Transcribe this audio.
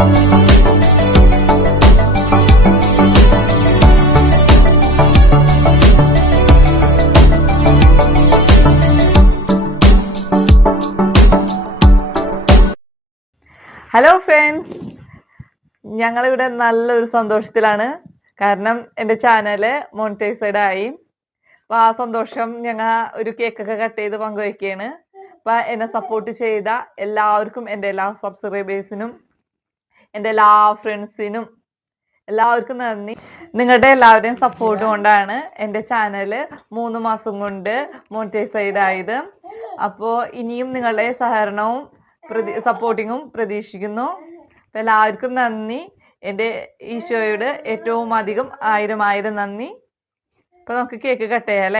Hello friends, ഞങ്ങളിവിടെ നല്ലൊരു സന്തോഷത്തിലാണ്. കാരണം എൻ്റെ ചാനല് മോണിറ്റൈസ്ഡ് ആയി. അപ്പൊ ആ സന്തോഷം ഞങ്ങൾ ഒരു കേക്കൊക്കെ കട്ട് ചെയ്ത് പങ്കുവയ്ക്കുകയാണ്. അപ്പൊ എന്നെ സപ്പോർട്ട് ചെയ്ത എല്ലാവർക്കും, എൻ്റെ എല്ലാ സബ്സ്ക്രൈബേഴ്സിനും, എൻ്റെ എല്ലാ ഫ്രണ്ട്സിനും എല്ലാവർക്കും നന്ദി. നിങ്ങളുടെ എല്ലാവരുടെയും സപ്പോർട്ട് കൊണ്ടാണ് എൻ്റെ ചാനല് 3 മാസം കൊണ്ട് മോണിറ്റൈസ്ഡ് ആയത്. അപ്പോൾ ഇനിയും നിങ്ങളുടെ സഹകരണവും സപ്പോർട്ടിങ്ങും പ്രതീക്ഷിക്കുന്നു. എല്ലാവർക്കും നന്ദി. എൻ്റെ ഈശോയോട് ഏറ്റവും അധികം 1000 നന്ദി. അപ്പൊ നമുക്ക് കേക്ക് കട്ട് ചെയ്യാം അല്ലേ?